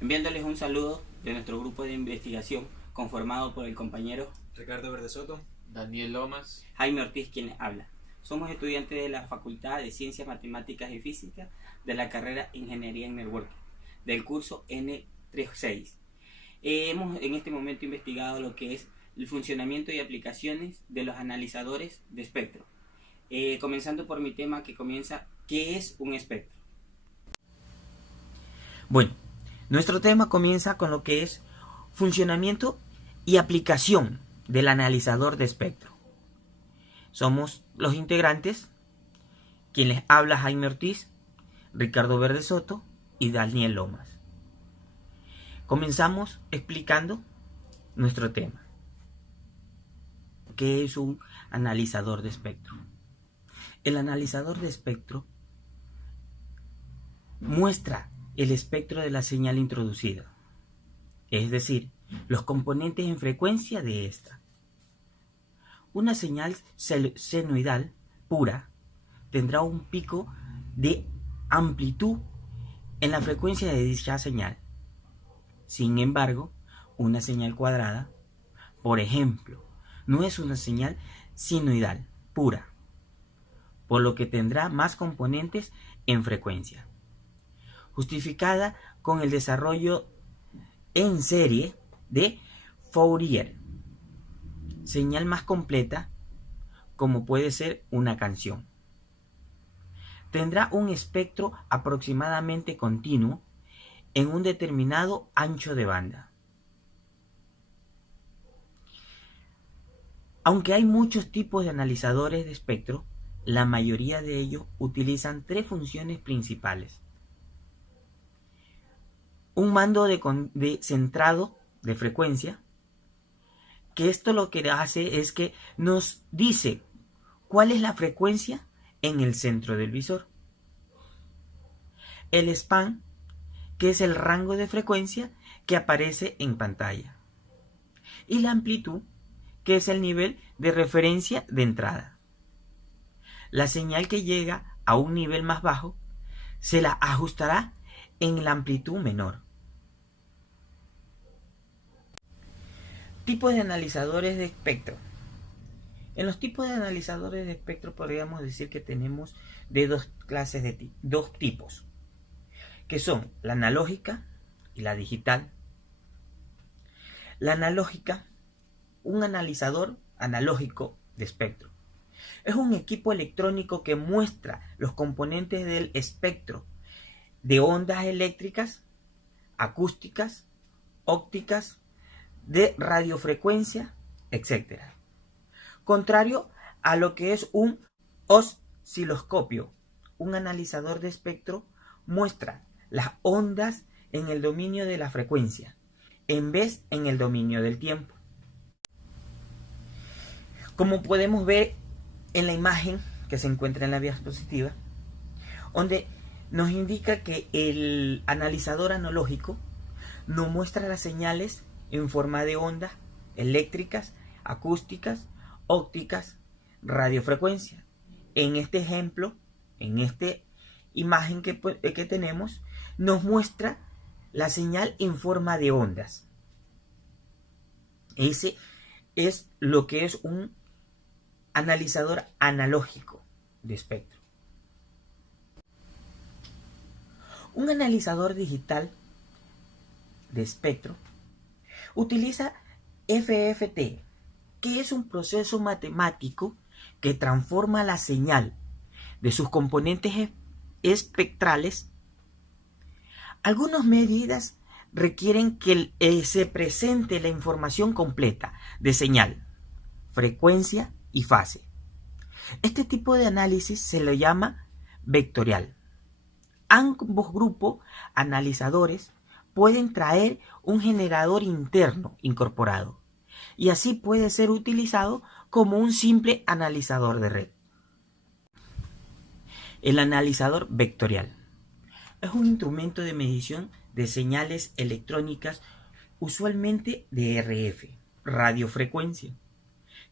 enviándoles un saludo de nuestro grupo de investigación conformado por el compañero Ricardo Verde Soto, Daniel Lomas, Jaime Ortiz, quien habla. Somos estudiantes de la Facultad de Ciencias Matemáticas y Física de la carrera Ingeniería en Networking, del curso N36. Hemos en este momento investigado lo que es el funcionamiento y aplicaciones de los analizadores de espectro. Comenzando por mi tema que comienza, ¿qué es un espectro? Bueno, nuestro tema comienza con lo que es funcionamiento y aplicación del analizador de espectro. Somos los integrantes, quien les habla Jaime Ortiz, Ricardo Verde Soto y Daniel Lomas. Comenzamos explicando nuestro tema. ¿Qué es un analizador de espectro? El analizador de espectro muestra el espectro de la señal introducida, es decir, los componentes en frecuencia de esta. Una señal senoidal pura tendrá un pico de amplitud en la frecuencia de dicha señal. Sin embargo, una señal cuadrada, por ejemplo, no es una señal sinoidal pura, por lo que tendrá más componentes en frecuencia, justificada con el desarrollo en serie de Fourier, señal más completa, como puede ser una canción. Tendrá un espectro aproximadamente continuo en un determinado ancho de banda. Aunque hay muchos tipos de analizadores de espectro, la mayoría de ellos utilizan tres funciones principales. Un mando de centrado de frecuencia, que esto lo que hace es que nos dice cuál es la frecuencia en el centro del visor. El span, que es el rango de frecuencia que aparece en pantalla. Y la amplitud, que es el nivel de referencia de entrada. La señal que llega a un nivel más bajo se la ajustará en la amplitud menor. Tipos de analizadores de espectro. En los tipos de analizadores de espectro podríamos decir que tenemos de dos clases de dos tipos, que son la analógica y la digital. La analógica, un analizador analógico de espectro, es un equipo electrónico que muestra los componentes del espectro de ondas eléctricas, acústicas, ópticas, de radiofrecuencia, etc. Contrario a lo que es un osciloscopio, un analizador de espectro muestra las ondas en el dominio de la frecuencia, en vez en el dominio del tiempo. Como podemos ver en la imagen que se encuentra en la diapositiva, donde nos indica que el analizador analógico nos muestra las señales en forma de ondas eléctricas, acústicas, ópticas, radiofrecuencia. En este ejemplo, en esta imagen que tenemos, nos muestra la señal en forma de ondas. Ese es lo que es un analizador analógico de espectro. Un analizador digital de espectro utiliza FFT, que es un proceso matemático que transforma la señal de sus componentes espectrales. Algunas medidas requieren que se presente la información completa de señal, frecuencia y fase. Este tipo de análisis se lo llama vectorial. Ambos grupos analizadores pueden traer un generador interno incorporado y así puede ser utilizado como un simple analizador de red. El analizador vectorial es un instrumento de medición de señales electrónicas, usualmente de RF, radiofrecuencia,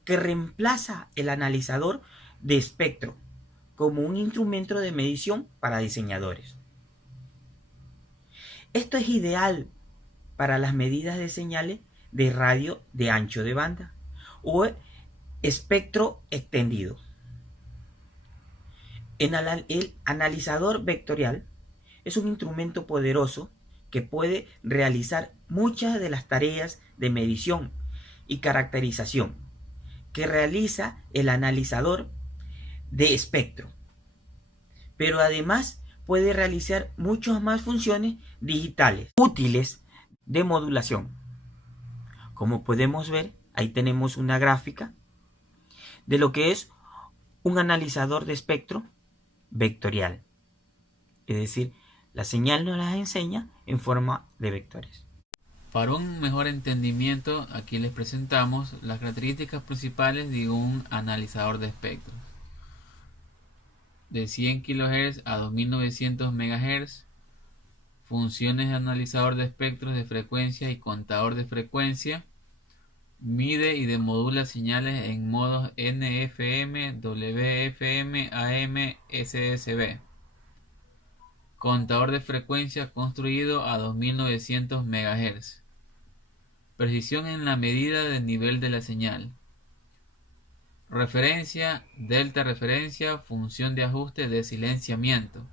que reemplaza el analizador de espectro como un instrumento de medición para diseñadores. Esto es ideal para las medidas de señales de radio de ancho de banda o espectro extendido. El analizador vectorial es un instrumento poderoso que puede realizar muchas de las tareas de medición y caracterización que realiza el analizador de espectro, pero además puede realizar muchas más funciones digitales útiles de modulación. Como podemos ver, ahí tenemos una gráfica de lo que es un analizador de espectro vectorial. Es decir, la señal nos las enseña en forma de vectores. Para un mejor entendimiento, aquí les presentamos las características principales de un analizador de espectros. De 100 kHz a 2900 MHz, funciones de analizador de espectros de frecuencia y contador de frecuencia, mide y demodula señales en modos NFM, WFM, AM, SSB. Contador de frecuencia construido a 2900 MHz. Precisión en la medida del nivel de la señal. Referencia, delta referencia, función de ajuste de silenciamiento.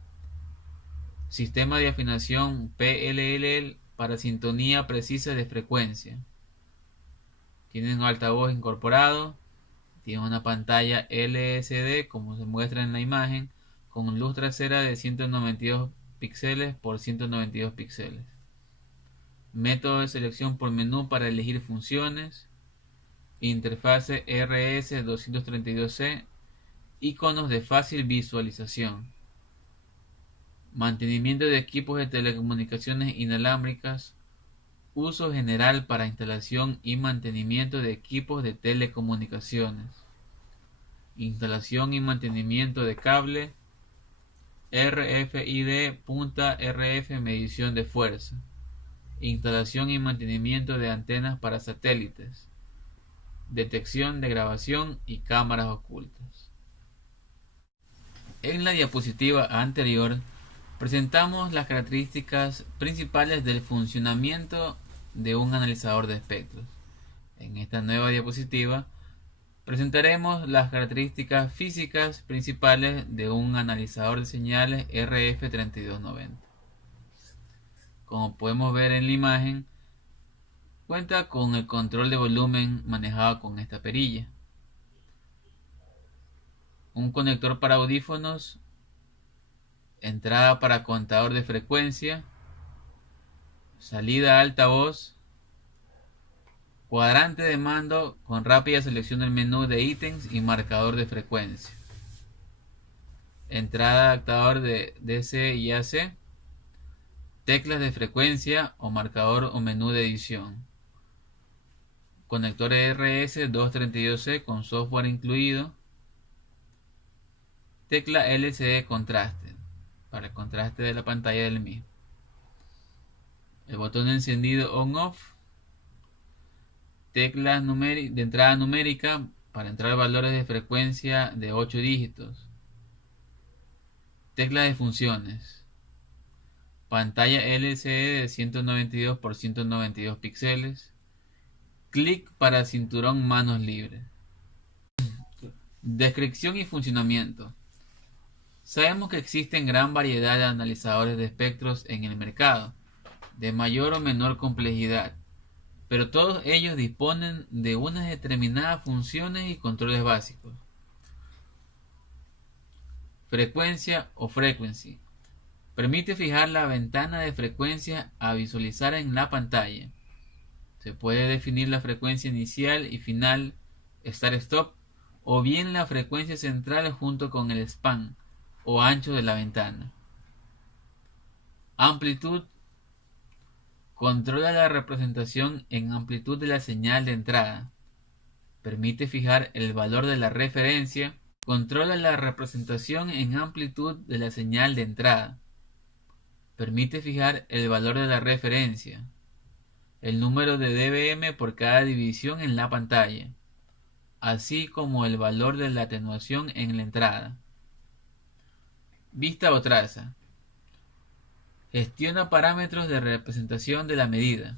Sistema de afinación PLL para sintonía precisa de frecuencia. Tiene un altavoz incorporado. Tiene una pantalla LCD como se muestra en la imagen, con luz trasera de 192 píxeles por 192 píxeles. Método de selección por menú para elegir funciones. Interfase RS232C. Iconos de fácil visualización. Mantenimiento de equipos de telecomunicaciones inalámbricas. Uso general para instalación y mantenimiento de equipos de telecomunicaciones. Instalación y mantenimiento de cable. RFID punta RF medición de fuerza. Instalación y mantenimiento de antenas para satélites. Detección de grabación y cámaras ocultas. En la diapositiva anterior presentamos las características principales del funcionamiento de un analizador de espectros. En esta nueva diapositiva presentaremos las características físicas principales de un analizador de señales RF3290. Como podemos ver en la imagen, cuenta con el control de volumen manejado con esta perilla, un conector para audífonos, entrada para contador de frecuencia, salida altavoz, cuadrante de mando con rápida selección del menú de ítems y marcador de frecuencia, entrada adaptador de DC y AC, teclas de frecuencia o marcador o menú de edición, conector RS232C con software incluido, tecla LCD contraste para el contraste de la pantalla del mismo, el botón de encendido on-off, teclas de entrada numérica para entrar valores de frecuencia de 8 dígitos, teclas de funciones, pantalla LCD de 192 por 192 píxeles, clic para cinturón manos libres. Descripción y funcionamiento. Sabemos que existen gran variedad de analizadores de espectros en el mercado, de mayor o menor complejidad, pero todos ellos disponen de unas determinadas funciones y controles básicos. Frecuencia o frequency. Permite fijar la ventana de frecuencia a visualizar en la pantalla. Se puede definir la frecuencia inicial y final, start-stop, o bien la frecuencia central junto con el span o ancho de la ventana. Amplitud. Controla la representación en amplitud de la señal de entrada. Permite fijar el valor de la referencia. Controla la representación en amplitud de la señal de entrada. Permite fijar el valor de la referencia, el número de dBm por cada división en la pantalla, así como el valor de la atenuación en la entrada. Vista o traza. Gestiona parámetros de representación de la medida.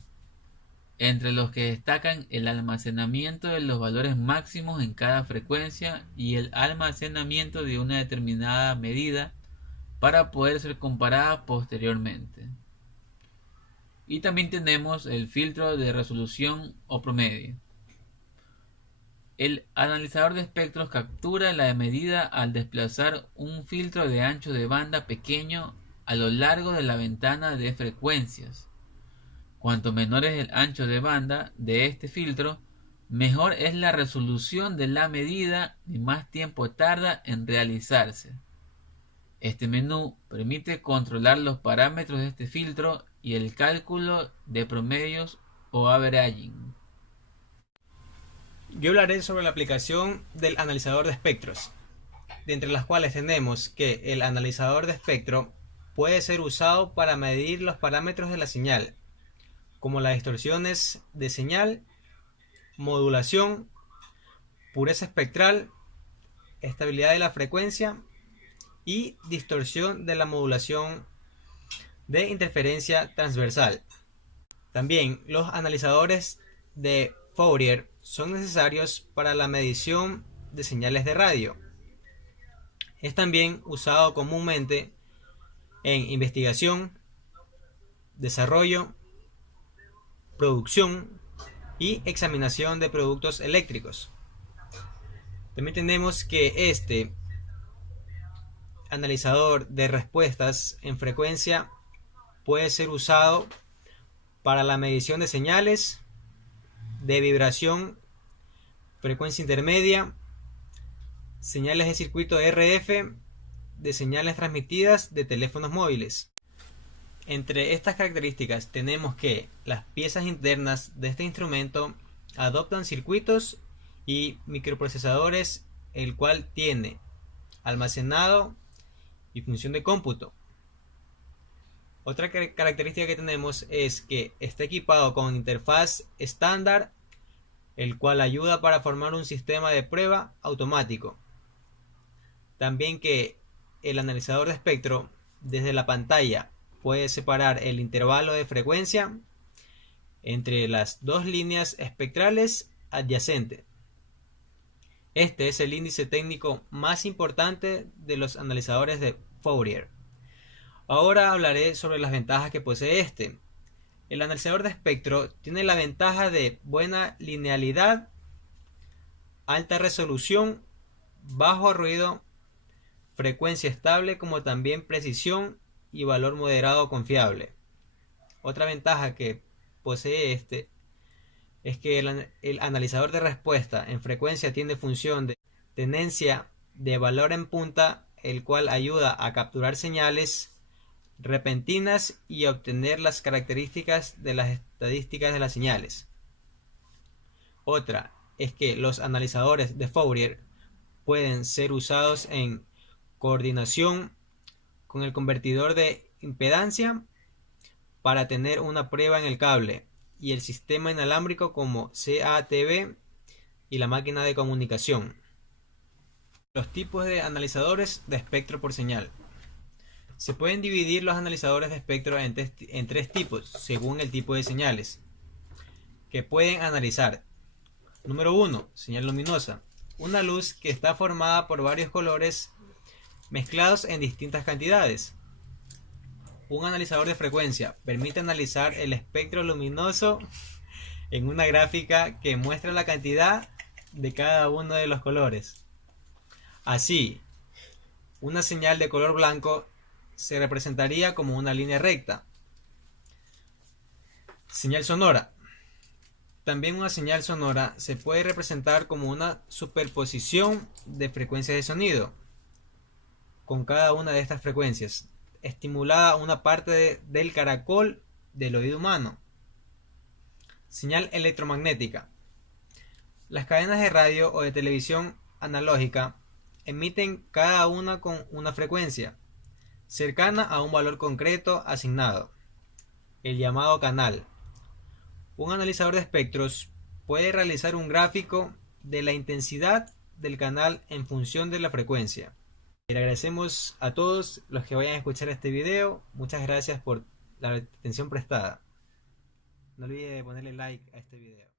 entre los que destacan el almacenamiento de los valores máximos en cada frecuencia y el almacenamiento de una determinada medida para poder ser comparada posteriormente. Y también tenemos el filtro de resolución o promedio. El analizador de espectros captura la medida al desplazar un filtro de ancho de banda pequeño a lo largo de la ventana de frecuencias. Cuanto menor es el ancho de banda de este filtro, mejor es la resolución de la medida y más tiempo tarda en realizarse. Este menú permite controlar los parámetros de este filtro y el cálculo de promedios o averaging. Yo hablaré sobre la aplicación del analizador de espectros, de entre las cuales tenemos que el analizador de espectro puede ser usado para medir los parámetros de la señal, como las distorsiones de señal, modulación, pureza espectral, estabilidad de la frecuencia y distorsión de la modulación de interferencia transversal. También los analizadores de Fourier son necesarios para la medición de señales de radio. Es también usado comúnmente en investigación, desarrollo, producción y examinación de productos eléctricos. También tenemos que este analizador de respuestas en frecuencia puede ser usado para la medición de señales de vibración, frecuencia intermedia, señales de circuito RF, de señales transmitidas de teléfonos móviles. Entre estas características tenemos que las piezas internas de este instrumento adoptan circuitos y microprocesadores, el cual tiene almacenado y función de cómputo. Otra característica que tenemos es que está equipado con interfaz estándar, el cual ayuda para formar un sistema de prueba automático. También que el analizador de espectro desde la pantalla puede separar el intervalo de frecuencia entre las dos líneas espectrales adyacentes. Este es el índice técnico más importante de los analizadores de Fourier. Ahora hablaré sobre las ventajas que posee este. El analizador de espectro tiene la ventaja de buena linealidad, alta resolución, bajo ruido, frecuencia estable, como también precisión y valor moderado confiable. Otra ventaja que posee este es que el analizador de respuesta en frecuencia tiene función de tenencia de valor en punta, el cual ayuda a capturar señales repentinas y a obtener las características de las estadísticas de las señales. Otra es que los analizadores de Fourier pueden ser usados en coordinación con el convertidor de impedancia para tener una prueba en el cable y el sistema inalámbrico como CATV y la máquina de comunicación. Los tipos de analizadores de espectro por señal. Se pueden dividir los analizadores de espectro en tres tipos, según el tipo de señales que pueden analizar. Número 1. Señal luminosa. Una luz que está formada por varios colores mezclados en distintas cantidades. Un analizador de frecuencia permite analizar el espectro luminoso en una gráfica que muestra la cantidad de cada uno de los colores. Así, una señal de color blanco se representaría como una línea recta. Señal sonora. También una señal sonora se puede representar como una superposición de frecuencias de sonido. Con cada una de estas frecuencias, estimulada una parte del caracol del oído humano. Señal electromagnética. Las cadenas de radio o de televisión analógica emiten cada una con una frecuencia cercana a un valor concreto asignado, el llamado canal. Un analizador de espectros puede realizar un gráfico de la intensidad del canal en función de la frecuencia. Le agradecemos a todos los que vayan a escuchar este video. Muchas gracias por la atención prestada. No olvide ponerle like a este video.